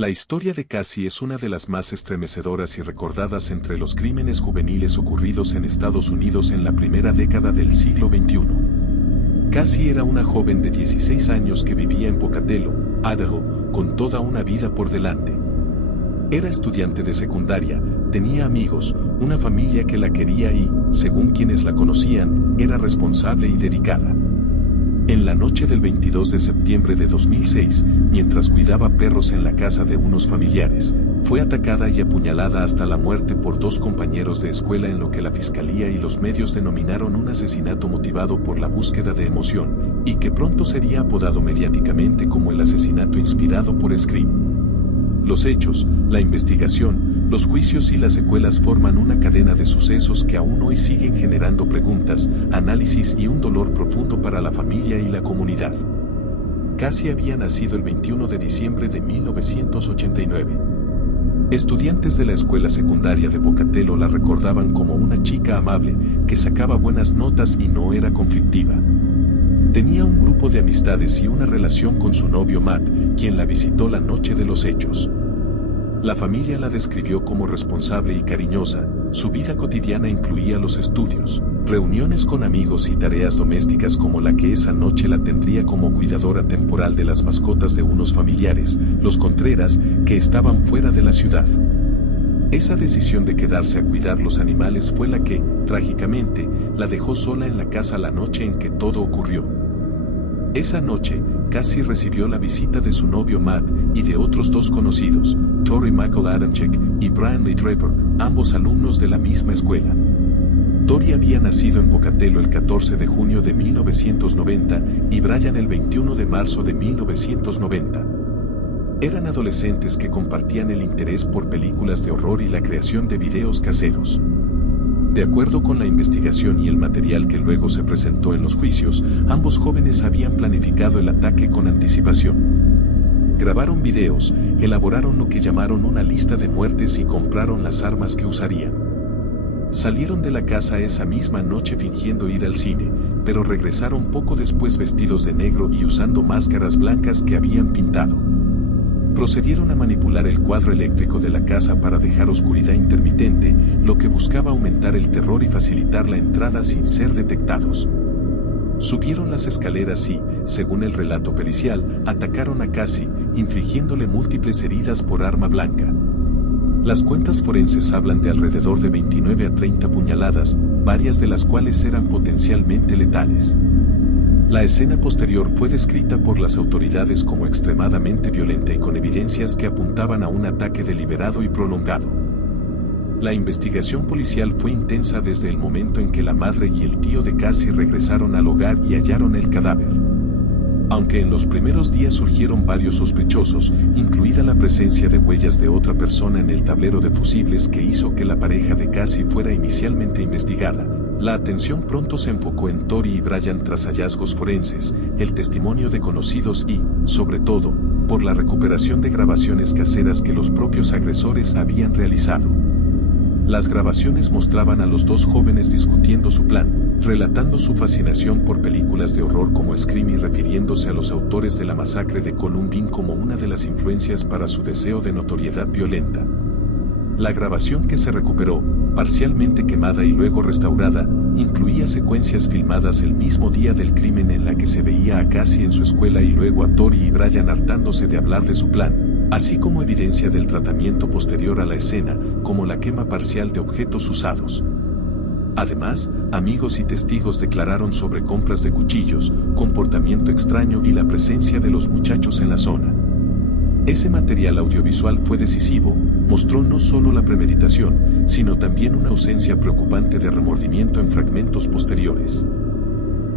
La historia de Cassie es una de las más estremecedoras y recordadas entre los crímenes juveniles ocurridos en Estados Unidos en la primera década del siglo XXI. Cassie era una joven de 16 años que vivía en Pocatello, Idaho, con toda una vida por delante. Era estudiante de secundaria, tenía amigos, una familia que la quería y, según quienes la conocían, era responsable y dedicada. En la noche del 22 de septiembre de 2006, mientras cuidaba perros en la casa de unos familiares, fue atacada y apuñalada hasta la muerte por dos compañeros de escuela en lo que la fiscalía y los medios denominaron un asesinato motivado por la búsqueda de emoción, y que pronto sería apodado mediáticamente como el asesinato inspirado por Scream. Los hechos, la investigación, los juicios y las secuelas forman una cadena de sucesos que aún hoy siguen generando preguntas, análisis y un dolor profundo para la familia y la comunidad. Cassie había nacido el 21 de diciembre de 1989. Estudiantes de la escuela secundaria de Pocatello la recordaban como una chica amable, que sacaba buenas notas y no era conflictiva. Tenía un grupo de amistades y una relación con su novio Matt, quien la visitó la noche de los hechos. La familia la describió como responsable y cariñosa. Su vida cotidiana incluía los estudios, reuniones con amigos y tareas domésticas como la que esa noche la tendría como cuidadora temporal de las mascotas de unos familiares, los Contreras, que estaban fuera de la ciudad. Esa decisión de quedarse a cuidar los animales fue la que, trágicamente, la dejó sola en la casa la noche en que todo ocurrió. Esa noche, Cassie recibió la visita de su novio Matt y de otros dos conocidos, Tori Michael Adamczyk y Brian Lee Draper, ambos alumnos de la misma escuela. Tori había nacido en Pocatello el 14 de junio de 1990 y Brian el 21 de marzo de 1990. Eran adolescentes que compartían el interés por películas de horror y la creación de videos caseros. De acuerdo con la investigación y el material que luego se presentó en los juicios, ambos jóvenes habían planificado el ataque con anticipación. Grabaron videos, elaboraron lo que llamaron una lista de muertes y compraron las armas que usarían. Salieron de la casa esa misma noche fingiendo ir al cine, pero regresaron poco después vestidos de negro y usando máscaras blancas que habían pintado. Procedieron a manipular el cuadro eléctrico de la casa para dejar oscuridad intermitente, lo que buscaba aumentar el terror y facilitar la entrada sin ser detectados. Subieron las escaleras y, según el relato pericial, atacaron a Cassie, infligiéndole múltiples heridas por arma blanca. Las cuentas forenses hablan de alrededor de 29 a 30 puñaladas, varias de las cuales eran potencialmente letales. La escena posterior fue descrita por las autoridades como extremadamente violenta y con evidencias que apuntaban a un ataque deliberado y prolongado. La investigación policial fue intensa desde el momento en que la madre y el tío de Cassie regresaron al hogar y hallaron el cadáver. Aunque en los primeros días surgieron varios sospechosos, incluida la presencia de huellas de otra persona en el tablero de fusibles que hizo que la pareja de Cassie fuera inicialmente investigada, la atención pronto se enfocó en Tori y Brian tras hallazgos forenses, el testimonio de conocidos y, sobre todo, por la recuperación de grabaciones caseras que los propios agresores habían realizado. Las grabaciones mostraban a los dos jóvenes discutiendo su plan, relatando su fascinación por películas de horror como Scream y refiriéndose a los autores de la masacre de Columbine como una de las influencias para su deseo de notoriedad violenta. La grabación que se recuperó, parcialmente quemada y luego restaurada, incluía secuencias filmadas el mismo día del crimen en la que se veía a Cassie en su escuela y luego a Tori y Brian hartándose de hablar de su plan, así como evidencia del tratamiento posterior a la escena, como la quema parcial de objetos usados. Además, amigos y testigos declararon sobre compras de cuchillos, comportamiento extraño y la presencia de los muchachos en la zona. Ese material audiovisual fue decisivo, mostró no solo la premeditación, sino también una ausencia preocupante de remordimiento en fragmentos posteriores.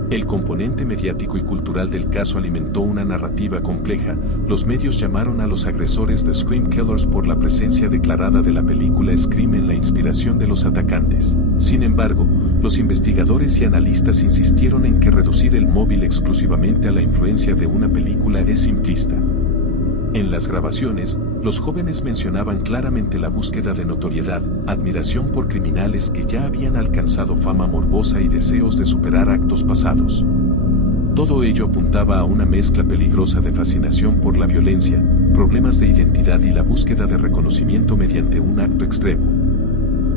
El componente mediático y cultural del caso alimentó una narrativa compleja. Los medios llamaron a los agresores de Scream Killers por la presencia declarada de la película Scream en la inspiración de los atacantes. Sin embargo, los investigadores y analistas insistieron en que reducir el móvil exclusivamente a la influencia de una película es simplista. En las grabaciones, los jóvenes mencionaban claramente la búsqueda de notoriedad, admiración por criminales que ya habían alcanzado fama morbosa y deseos de superar actos pasados. Todo ello apuntaba a una mezcla peligrosa de fascinación por la violencia, problemas de identidad y la búsqueda de reconocimiento mediante un acto extremo.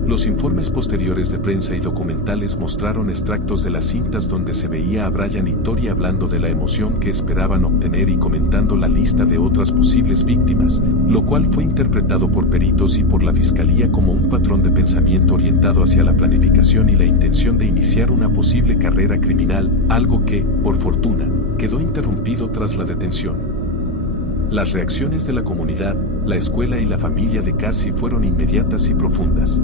Los informes posteriores de prensa y documentales mostraron extractos de las cintas donde se veía a Brian y Tori hablando de la emoción que esperaban obtener y comentando la lista de otras posibles víctimas, lo cual fue interpretado por peritos y por la fiscalía como un patrón de pensamiento orientado hacia la planificación y la intención de iniciar una posible carrera criminal, algo que, por fortuna, quedó interrumpido tras la detención. Las reacciones de la comunidad, la escuela y la familia de Cassie fueron inmediatas y profundas.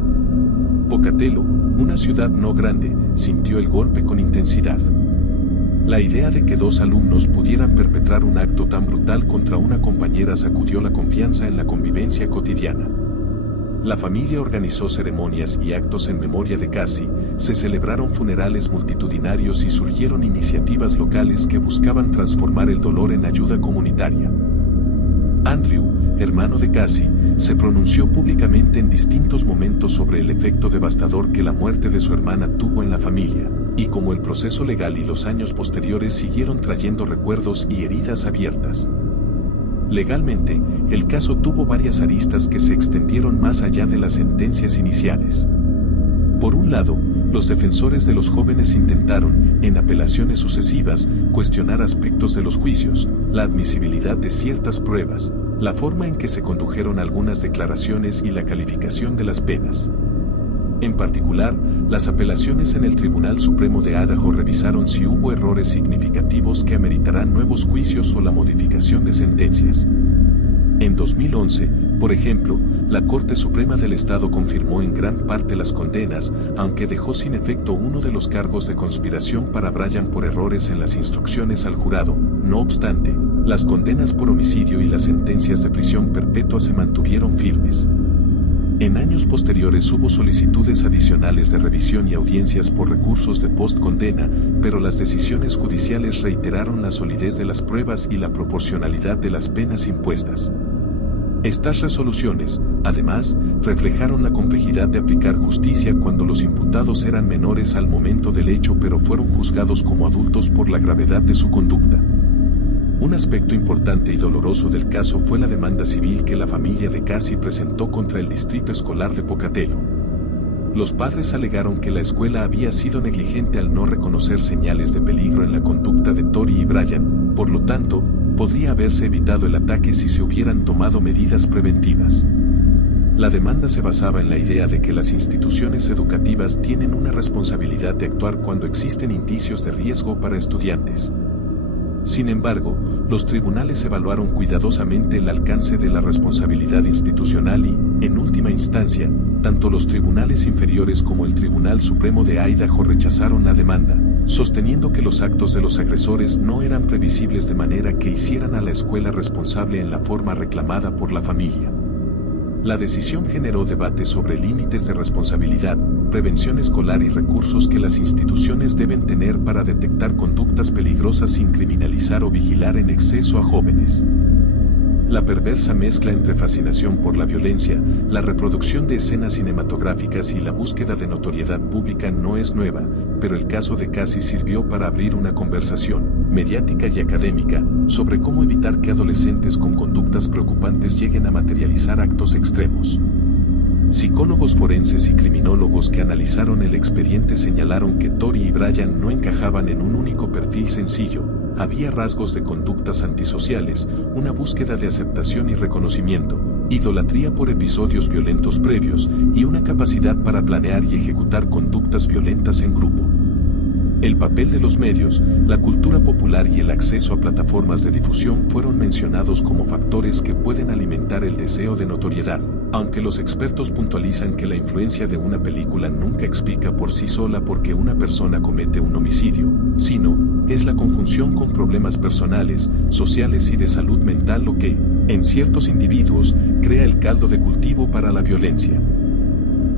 Pocatello, una ciudad no grande, sintió el golpe con intensidad. La idea de que dos alumnos pudieran perpetrar un acto tan brutal contra una compañera sacudió la confianza en la convivencia cotidiana. La familia organizó ceremonias y actos en memoria de Cassie, se celebraron funerales multitudinarios y surgieron iniciativas locales que buscaban transformar el dolor en ayuda comunitaria. Andrew, hermano de Cassie, se pronunció públicamente en distintos momentos sobre el efecto devastador que la muerte de su hermana tuvo en la familia, y cómo el proceso legal y los años posteriores siguieron trayendo recuerdos y heridas abiertas. Legalmente, el caso tuvo varias aristas que se extendieron más allá de las sentencias iniciales. Por un lado, los defensores de los jóvenes intentaron, en apelaciones sucesivas, cuestionar aspectos de los juicios, la admisibilidad de ciertas pruebas, la forma en que se condujeron algunas declaraciones y la calificación de las penas. En particular, las apelaciones en el Tribunal Supremo de Idaho revisaron si hubo errores significativos que ameritarán nuevos juicios o la modificación de sentencias. En 2011, por ejemplo, la Corte Suprema del Estado confirmó en gran parte las condenas, aunque dejó sin efecto uno de los cargos de conspiración para Brian por errores en las instrucciones al jurado. No obstante, las condenas por homicidio y las sentencias de prisión perpetua se mantuvieron firmes. En años posteriores hubo solicitudes adicionales de revisión y audiencias por recursos de post-condena, pero las decisiones judiciales reiteraron la solidez de las pruebas y la proporcionalidad de las penas impuestas. Estas resoluciones, además, reflejaron la complejidad de aplicar justicia cuando los imputados eran menores al momento del hecho pero fueron juzgados como adultos por la gravedad de su conducta. Un aspecto importante y doloroso del caso fue la demanda civil que la familia de Cassie presentó contra el Distrito Escolar de Pocatello. Los padres alegaron que la escuela había sido negligente al no reconocer señales de peligro en la conducta de Tori y Brian, por lo tanto, podría haberse evitado el ataque si se hubieran tomado medidas preventivas. La demanda se basaba en la idea de que las instituciones educativas tienen una responsabilidad de actuar cuando existen indicios de riesgo para estudiantes. Sin embargo, los tribunales evaluaron cuidadosamente el alcance de la responsabilidad institucional y, en última instancia, tanto los tribunales inferiores como el Tribunal Supremo de Idaho rechazaron la demanda, sosteniendo que los actos de los agresores no eran previsibles de manera que hicieran a la escuela responsable en la forma reclamada por la familia. La decisión generó debate sobre límites de responsabilidad, prevención escolar y recursos que las instituciones deben tener para detectar conductas peligrosas sin criminalizar o vigilar en exceso a jóvenes. La perversa mezcla entre fascinación por la violencia, la reproducción de escenas cinematográficas y la búsqueda de notoriedad pública no es nueva, pero el caso de Cassie sirvió para abrir una conversación, mediática y académica, sobre cómo evitar que adolescentes con conductas preocupantes lleguen a materializar actos extremos. Psicólogos forenses y criminólogos que analizaron el expediente señalaron que Tori y Brian no encajaban en un único perfil sencillo. Había rasgos de conductas antisociales, una búsqueda de aceptación y reconocimiento, idolatría por episodios violentos previos, y una capacidad para planear y ejecutar conductas violentas en grupo. El papel de los medios, la cultura popular y el acceso a plataformas de difusión fueron mencionados como factores que pueden alimentar el deseo de notoriedad, aunque los expertos puntualizan que la influencia de una película nunca explica por sí sola por qué una persona comete un homicidio, sino es la conjunción con problemas personales, sociales y de salud mental lo que, en ciertos individuos, crea el caldo de cultivo para la violencia.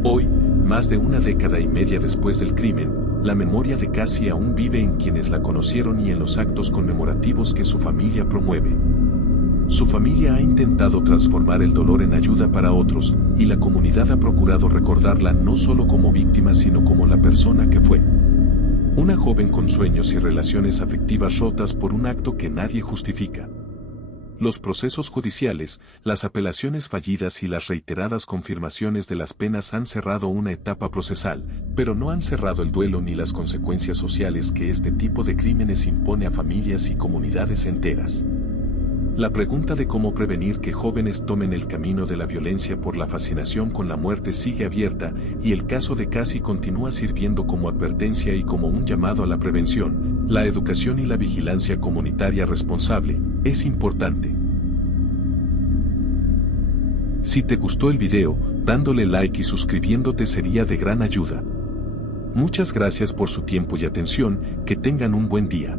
Hoy, más de una década y media después del crimen, la memoria de Cassie aún vive en quienes la conocieron y en los actos conmemorativos que su familia promueve. Su familia ha intentado transformar el dolor en ayuda para otros, y la comunidad ha procurado recordarla no solo como víctima sino como la persona que fue. Una joven con sueños y relaciones afectivas rotas por un acto que nadie justifica. Los procesos judiciales, las apelaciones fallidas y las reiteradas confirmaciones de las penas han cerrado una etapa procesal, pero no han cerrado el duelo ni las consecuencias sociales que este tipo de crímenes impone a familias y comunidades enteras. La pregunta de cómo prevenir que jóvenes tomen el camino de la violencia por la fascinación con la muerte sigue abierta, y el caso de Cassie continúa sirviendo como advertencia y como un llamado a la prevención, la educación y la vigilancia comunitaria responsable. Es importante. Si te gustó el video, dándole like y suscribiéndote sería de gran ayuda. Muchas gracias por su tiempo y atención, que tengan un buen día.